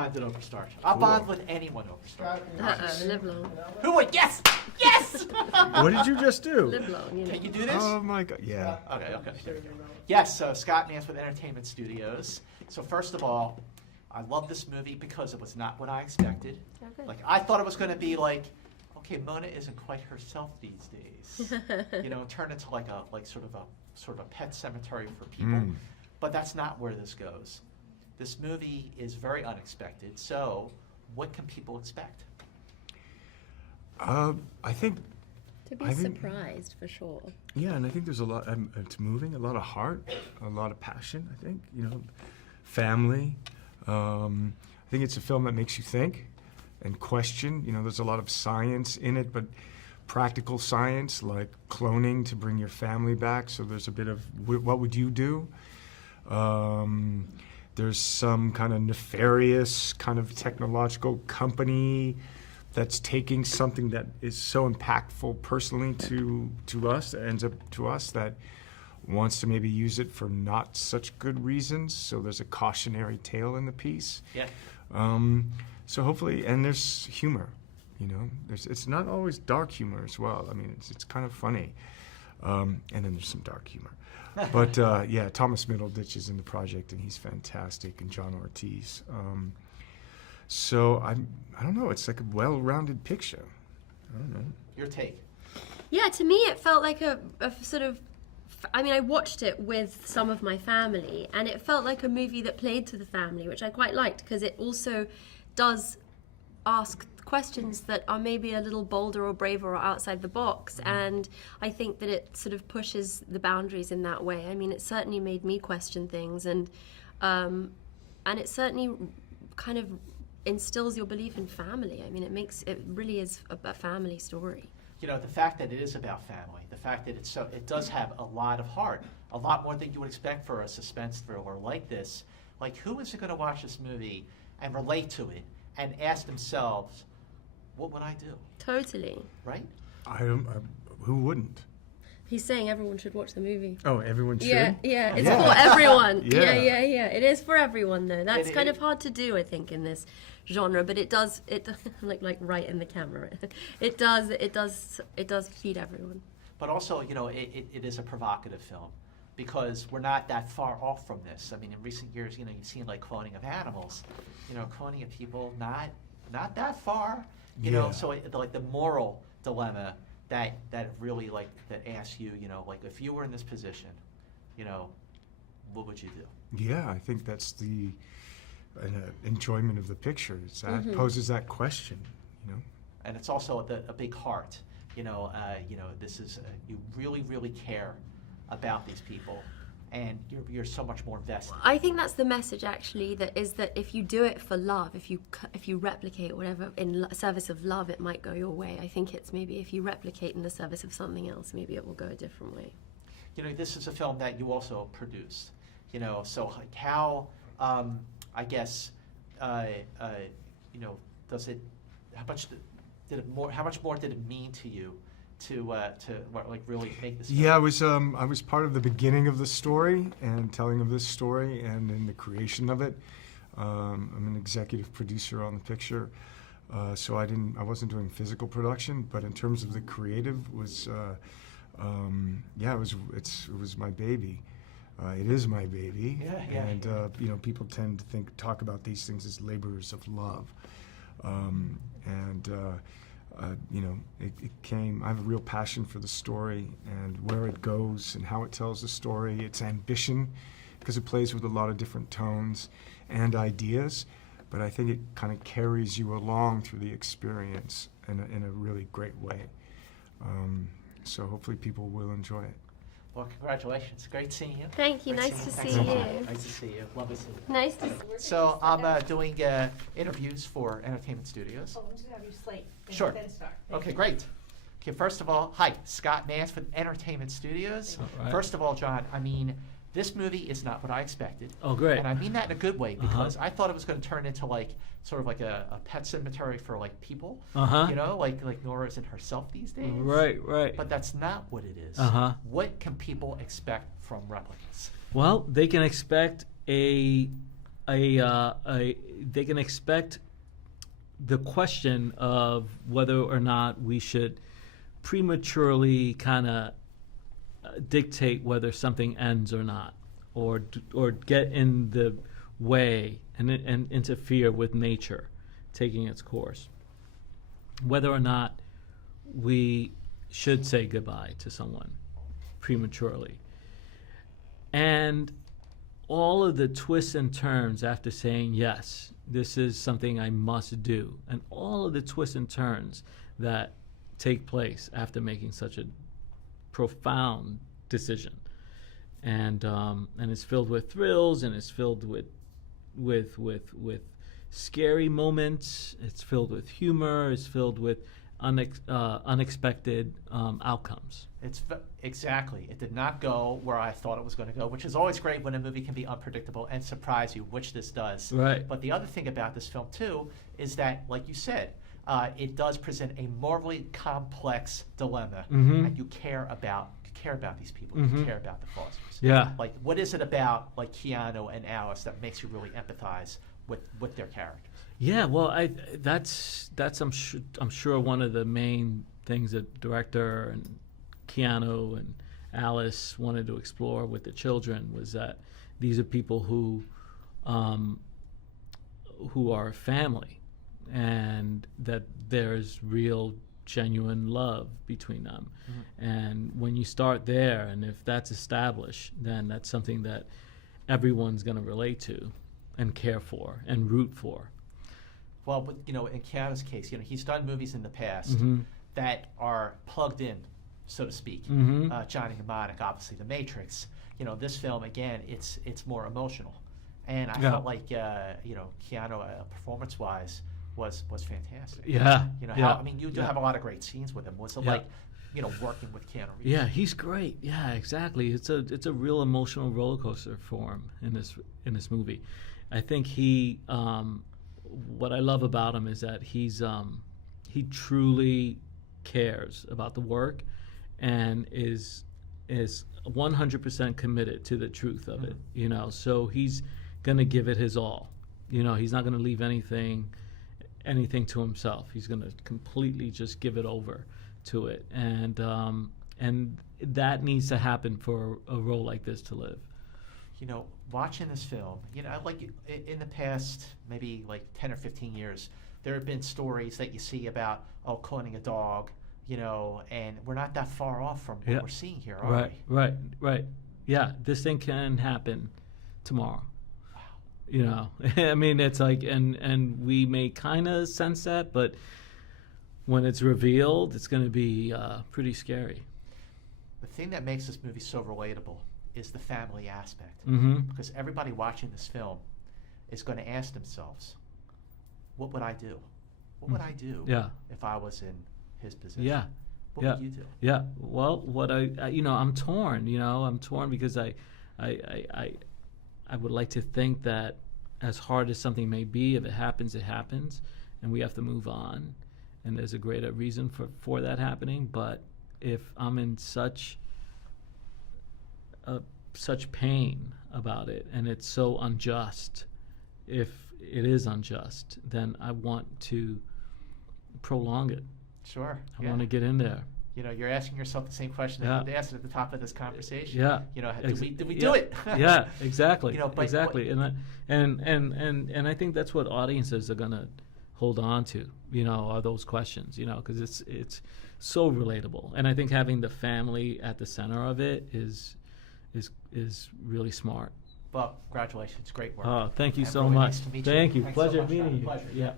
Bonded over Star Trek. I'll bond with anyone over Star Trek. Live long. Who would? Yes! Yes! What did you just do? Live long, you know. Can you do this? Oh my God! Yeah. Okay. Yes, so Scott Mansfield Entertainment Studios. So first of all, I love this movie because it was not what I expected. Okay. Like, I thought it was going to be like, okay, Mona isn't quite herself these days. Turn into like sort of a pet cemetery for people. But that's not where this goes. This movie is very unexpected. So, what can people expect? I think. To be surprised, for sure. Yeah, and I think there's a lot. It's moving, a lot of heart, a lot of passion. I think family. I think it's a film that makes you think and question. There's a lot of science in it, but practical science like cloning to bring your family back. So there's a bit of what would you do? There's some kind of nefarious kind of technological company that's taking something that is so impactful personally to us, that ends up to us, that wants to maybe use it for not such good reasons. So there's a cautionary tale in the piece. Yeah. So hopefully, and there's humor. It's not always dark humor as well. I mean, it's kind of funny, and then there's some dark humor. But yeah, Thomas Middleditch is in the project, and he's fantastic, and John Ortiz. So I don't know. It's like a well-rounded picture. I don't know. Your take? Yeah, to me it felt like a sort of. I mean, I watched it with some of my family, and it felt like a movie that played to the family, which I quite liked because it also does ask questions that are maybe a little bolder or braver or outside the box, and I think that it sort of pushes the boundaries in that way. I mean, it certainly made me question things, and it certainly kind of instills your belief in family. I mean, it really is a family story. The fact that it is about family, the fact that it does have a lot of heart, a lot more than you would expect for a suspense thriller like this. Like, who is going to watch this movie and relate to it and ask themselves, what would I do? Totally. Right? Who wouldn't? He's saying everyone should watch the movie. Oh, everyone should? Yeah, it's for everyone. Yeah. Yeah. It is for everyone, though. That's kind of hard to do, I think, in this genre, but it like right in the camera. It does feed everyone. But also, it is a provocative film because we're not that far off from this. I mean, in recent years, you've seen like cloning of animals, cloning of people, not that far. So like the moral dilemma that really that asks you, like, if you were in this position, what would you do? Yeah, I think that's the enjoyment of the picture. That poses that question, And it's also a big heart. This is you really, really care about these people, and you're so much more invested. I think that's the message, actually, that if you do it for love, if you replicate whatever in service of love, it might go your way. I think it's maybe if you replicate in the service of something else, maybe it will go a different way. This is a film that you also produced. So like how, I guess, does it? How much more did it mean to you to really make this film? Yeah, I was part of the beginning of the story and telling of this story and in the creation of it. I'm an executive producer on the picture, so I wasn't doing physical production, but in terms of the creative it was my baby. It is my baby. Yeah. And people tend to talk about these things as laborers of love. It came. I have a real passion for the story and where it goes and how it tells the story. Its ambition, because it plays with a lot of different tones and ideas, but I think it kind of carries you along through the experience in a really great way. So hopefully people will enjoy it. Well, congratulations. Great seeing you. Thank you. Nice to see you. Nice to see you. Lovely to see you. Nice to see you. So I'm doing interviews for Entertainment Studios. I'm just going to have you slate. Sure. Then start. Okay, great. Okay, first of all, hi, Scott Mansfield Entertainment Studios. Right. First of all, John, I mean, this movie is not what I expected. Oh, great. And I mean that in a good way because I thought it was going to turn into sort of like a pet cemetery for like people. Like Nora's in herself these days. Right. But that's not what it is. What can people expect from Replicas? Well, they can expect a they can expect the question of whether or not we should prematurely kind of dictate whether something ends or not, or get in the way and interfere with nature taking its course. Whether or not we should say goodbye to someone prematurely. And all of the twists and turns after saying, yes, this is something I must do, and all of the twists and turns that take place after making such a profound decision. And it's filled with thrills, and it's filled with scary moments. It's filled with humor. It's filled with unexpected outcomes. Exactly. It did not go where I thought it was going to go, which is always great when a movie can be unpredictable and surprise you, which this does. Right. But the other thing about this film, too, is that, like you said, it does present a morally complex dilemma, and you care about these people. You care about the Fosters. Yeah. Like, what is it about, like, Keanu and Alice that makes you really empathize with their characters? Yeah, well, that's I'm sure one of the main things that director and Keanu and Alice wanted to explore with the children was that these are people who are family, and that there's real genuine love between them. And when you start there, and if that's established, then that's something that everyone's going to relate to and care for and root for. Well, but, in Keanu's case, he's done movies in the past that are plugged in, so to speak. Johnny Mnemonic, obviously The Matrix. This film, again, it's more emotional. And I felt like, Keanu, performance-wise, was fantastic. Yeah. You do have a lot of great scenes with him. Was it like, working with Keanu Reeves? Yeah, he's great. Yeah, exactly. It's a real emotional roller coaster for him in this movie. I think what I love about him is that he truly cares about the work and is 100% committed to the truth of it. So he's gonna give it his all. He's not gonna leave anything to himself. He's gonna completely just give it over to it, and that needs to happen for a role like this to live. Watching this film, like in the past, maybe like 10 or 15 years, there have been stories that you see about, cloning a dog, and we're not that far off from what we're seeing here, are we? Right. Yeah, this thing can happen tomorrow. Wow. I mean, it's like, and we may kind of sense that, but when it's revealed, it's going to be pretty scary. The thing that makes this movie so relatable is the family aspect. Because everybody watching this film is going to ask themselves, what would I do? What would I do if I was in his position? Yeah. What would you do? Yeah. Well, I'm torn. I'm torn because I would like to think that as hard as something may be, if it happens, it happens, and we have to move on, and there's a greater reason for that happening. But if I'm in such pain about it, and it's so unjust, if it is unjust, then I want to prolong it. Sure. I want to get in there. You're asking yourself the same question that you asked at the top of this conversation. Yeah. Did we do it? Yeah, exactly. Exactly. What, and I think that's what audiences are gonna hold on to. Are those questions. Because it's so relatable, and I think having the family at the center of it is really smart. Well, congratulations. Great work. Oh, thank you so really much. Nice to meet you. Thank you. Thanks Pleasure so much, meeting you. Pleasure. Yeah.